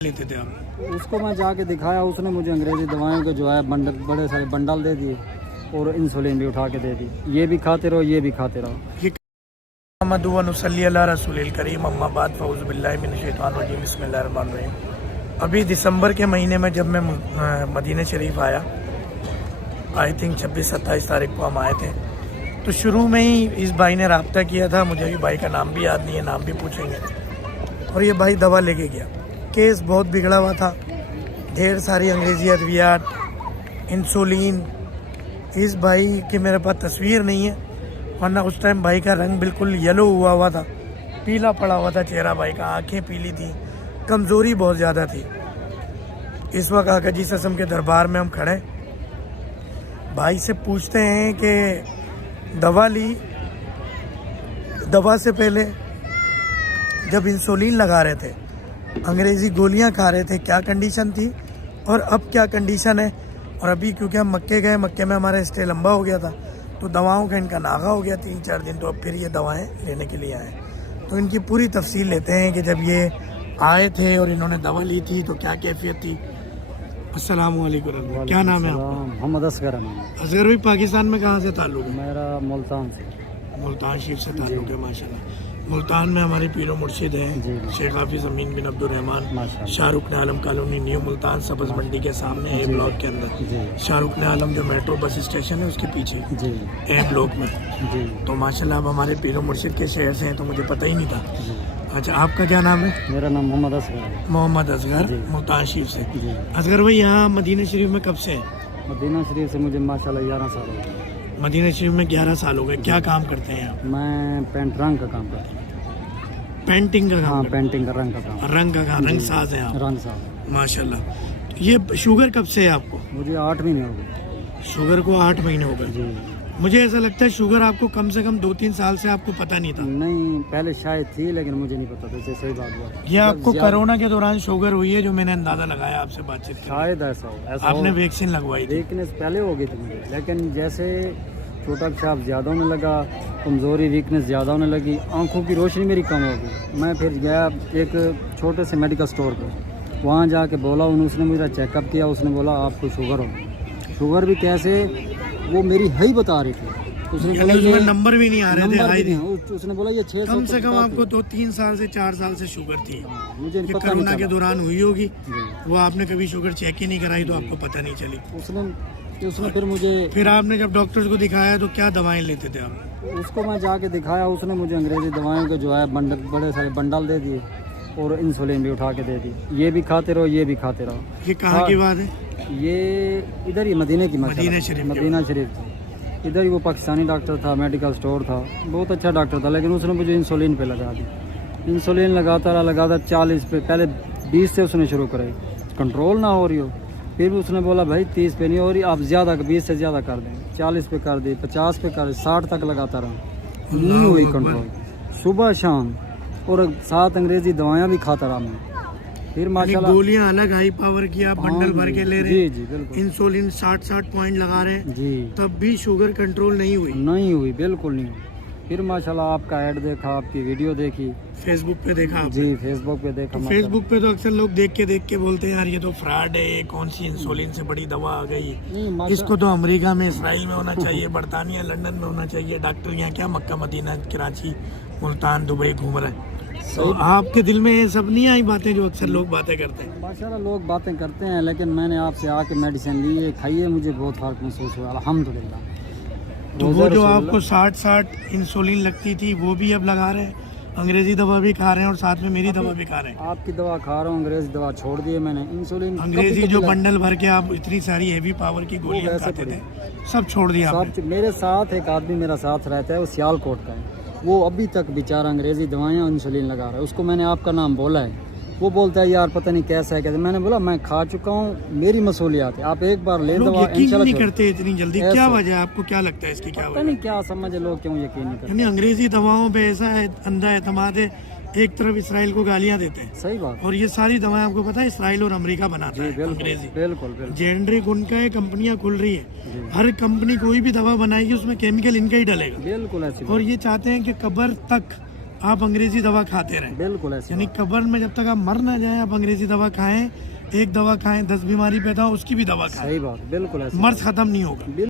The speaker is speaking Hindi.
लेते थे आप? उसको मैं जाके दिखाया, उसने मुझे अंग्रेज़ी दवाइयों के जो है बंडल, बड़े सारे बंडल दे दिए और इंसुलिन भी उठा के दे दी। ये भी खाते रहो, ये भी खाते रहो। ये मोहम्मद व नसल्ली अला रसूलिल करीम, अम्मा बाद फ़ऊज़ु बिल्लाहि मिनश शैतानिर रजीम, बिस्मिल्लाहिर रहमानिर रहीम। अभी दिसंबर के महीने में जब मैं मदीना शरीफ आया, आई थिंक 26-27 तारीख को हम आए थे, तो शुरू में ही इस भाई ने रब्ता किया था। मुझे भी भाई का नाम भी याद नहीं है, नाम भी पूछेंगे। और ये भाई दवा लेके गया। केस बहुत बिगड़ा हुआ था, ढेर सारी अंग्रेज़ी अद्वियात, इंसुलिन। इस भाई की मेरे पास तस्वीर नहीं है, वरना उस टाइम भाई का रंग बिल्कुल येलो हुआ था, पीला पड़ा हुआ था चेहरा भाई का, आंखें पीली थी, कमज़ोरी बहुत ज़्यादा थी। इस वक्त आका जी ससम के दरबार में हम खड़े, भाई से पूछते हैं कि दवा ली, दवा से पहले जब इंसुलिन लगा रहे थे, अंग्रेज़ी गोलियां खा रहे थे, क्या कंडीशन थी और अब क्या कंडीशन है। और अभी क्योंकि हम मक्के गए, मक्के में हमारा स्टे लंबा हो गया था, तो दवाओं का इनका नागा हो गया 3-4 दिन, तो अब फिर ये दवाएं लेने के लिए आए। तो इनकी पूरी तफसील लेते हैं कि जब ये आए थे और इन्होंने दवा ली थी तो क्या कैफियत थी। अस्सलाम वालेकुम, क्या नाम है आपका? मोहम्मद असगर नाम है। असगर भाई, पाकिस्तान में कहाँ से ताल्लुक़ है? मेरा मुल्तान से, मुल्तान शरीफ से ताल्लुक़ है, माशाल्लाह। मुल्तान में हमारे पीरो मुर्शिद हैं शेख हाफिज़ अमीन बिन अब्दुर्रहमान, शाहरुख ने आलम कॉलोनी, न्यू मुल्तान सब्ज़ मंडी के सामने ए ब्लॉक के अंदर, शाहरुख ने आलम जो मेट्रो बस स्टेशन है उसके पीछे ए ब्लॉक में। तो माशाल्लाह अब हमारे पीरो मुर्शिद के शहर से हैं, तो मुझे पता ही नहीं था। अच्छा, आपका क्या नाम है? मेरा नाम मोहम्मद असगर है। मोहम्मद असगर, मुल्तान शरीफ से। असगर भाई, यहाँ मदीना शरीफ में कब से हैं? मदीना शरीफ से मुझे माशाल्लाह 11 साल हो गए। मदीना शरीफ में 11 साल हो गए। क्या काम करते हैं आप? मैं पेंट रंग का काम करता हूँ। पेंटिंग का काम? हाँ, पेंटिंग का रंग का काम। रंग का काम, रंग साज है आप? रंग साज, माशाल्लाह। ये शुगर कब से है आपको? मुझे 8 महीने हो गए। शुगर को 8 महीने हो गए। मुझे ऐसा लगता है शुगर आपको कम से कम 2-3 साल से आपको पता नहीं था। नहीं, पहले शायद थी लेकिन मुझे नहीं पता था। इससे सही बात हुआ, ये आपको कोरोना के दौरान शुगर हुई है, जो मैंने अंदाजा लगाया आपसे बातचीत करके। शायद ऐसा हो। आपने वैक्सीन लगवाई थी? वीकनेस पहले हो गई थी मुझे, लेकिन जैसे छोटा पेशाब ज़्यादा होने लगा, कमज़ोरी, वीकनेस ज़्यादा होने लगी, आंखों की रोशनी मेरी कम हो गई। मैं फिर गया एक छोटे से मेडिकल स्टोर पर, वहाँ जाके बोला, उसने मेरा चेकअप किया, उसने बोला आपको शुगर हो। शुगर भी कैसे, वो मेरी हाई बता रही थी। उसने बोला ये नंबर भी नहीं आ रहे थे, हाई थी। उसने बोला ये 600 कम से कम आपको 2-3 साल से 4 साल से शुगर थी। मुझे पता नहीं, कोरोना के दौरान हुई होगी, वो आपने कभी शुगर चेक ही नहीं कराई, तो आपको पता नहीं चली। उसने फिर आपने जब डॉक्टर्स को दिखाया तो क्या दवाएं लेते थे आप? उसको मैं जाके दिखाया, उसने मुझे अंग्रेज़ी दवाइयों के जो है बंडल, बड़े सारे बंडल दे दिए और इंसुलिन भी उठा के दे दी। ये भी खाते रहो, ये भी खाते रहो। ये कहाँ की बात है? ये इधर ही मदीने की, मदीना शरीफ थी। इधर ही वो पाकिस्तानी डॉक्टर था, मेडिकल स्टोर था, बहुत अच्छा डॉक्टर था, लेकिन उसने मुझे इंसुलिन पे लगा दी। इंसुलिन लगातार 40 पे, पहले 20 से उसने शुरू कराई, कंट्रोल ना हो रही हो। फिर भी उसने बोला भाई 30 पे नहीं हो रही, आप ज़्यादा 20 से ज़्यादा कर दें, 40 पे कर दी, 50 पे कर दी, 60 तक लगाता रहा, नहीं हुई कंट्रोल, सुबह शाम। और साथ अंग्रेज़ी दवाएं भी खाता रहा मैं। फिर माशाल्लाह गोलियां अलग हाई पावर की आप बंडल भर के ले रहे हैं। जी बिल्कुल। इंसुलिन 60 पॉइंट लगा रहे हैं जी, तब भी शुगर कंट्रोल नहीं हुई? बिल्कुल नहीं हुई। फिर माशाल्लाह आपका ऐड देखा, आपकी वीडियो देखी, फेसबुक पे देखा आपने? जी, फेसबुक पे देखा। तो फेसबुक पे तो अक्सर लोग देख के बोलते हैं यार ये तो फ्रॉड है, कौन सी इंसुलिन से बड़ी दवा आ गई, इसको तो अमेरिका में, इसराइल में होना चाहिए, बरतानिया, लंदन में होना चाहिए। डॉक्टर यहाँ क्या Mecca Medina, Karachi, Multan, Dubai घूम रहे हैं। तो आपके दिल में ये सब नहीं आई बातें जो अक्सर लोग बातें करते हैं? माशाल्लाह लोग बातें करते हैं, लेकिन मैंने आपसे आके मेडिसिन ली है, खाई है, मुझे बहुत फर्क महसूस हुआ अल्हम्दुलिल्लाह। तो वो जो आपको 60 इंसुलिन लगती थी वो भी अब लगा रहे हैं, अंग्रेजी दवा भी खा रहे हैं और साथ में मेरी दवा भी खा रहे हैं? आपकी दवा खा रहा हूँ, अंग्रेजी दवा छोड़ दी है मैंने। इंसुलिन अंग्रेजी जो बंडल भर के आप इतनी सारी हेवी पावर की गोलियां खाते थे, सब छोड़ दिया आपने? मेरे साथ एक आदमी मेरा साथ रहता है, वो सियालकोट का है, वो अभी तक बेचारा अंग्रेजी दवाएं इंसुलिन लगा रहा है। उसको मैंने आपका नाम बोला है, वो बोलता है यार पता नहीं कैसा है कैसे। मैंने बोला मैं खा चुका हूँ, मेरी मसूलियात है, आप एक बार ले लोग दवा यकीन इंशाल्लाह नहीं छोड़। करते इतनी जल्दी, ऐसा। क्या वजह है? आपको क्या लगता है इसकी क्या पता वजह? नहीं क्या समझ लोग क्यों यकीन नहीं करते। यानी अंग्रेजी दवाओं पे ऐसा है अंधा एतमाद है, एक तरफ इसराइल को गालियां देते हैं सही बात। और ये सारी दवाएं आपको पता है इसराइल और अमेरिका बनाता है, बिल्कुल अंग्रेजी। बिल्कुल बिल्कुल जेनरिक उनका है, कंपनियां खुल रही है, जी। हर कंपनी कोई भी दवा बनाएगी उसमें केमिकल इनका ही डलेगा बिल्कुल ऐसी और ये चाहते हैं कि कब्र तक आप अंग्रेजी दवा खाते रहें। बिल्कुल ऐसी यानी कब्र में जब तक आप मर ना जाए आप अंग्रेजी दवा खाएं, एक दवा खाएं 10 बीमारी पैदा हो उसकी भी दवा खाएं, सही बात, बिल्कुल ऐसी मर्ज खत्म नहीं होगा।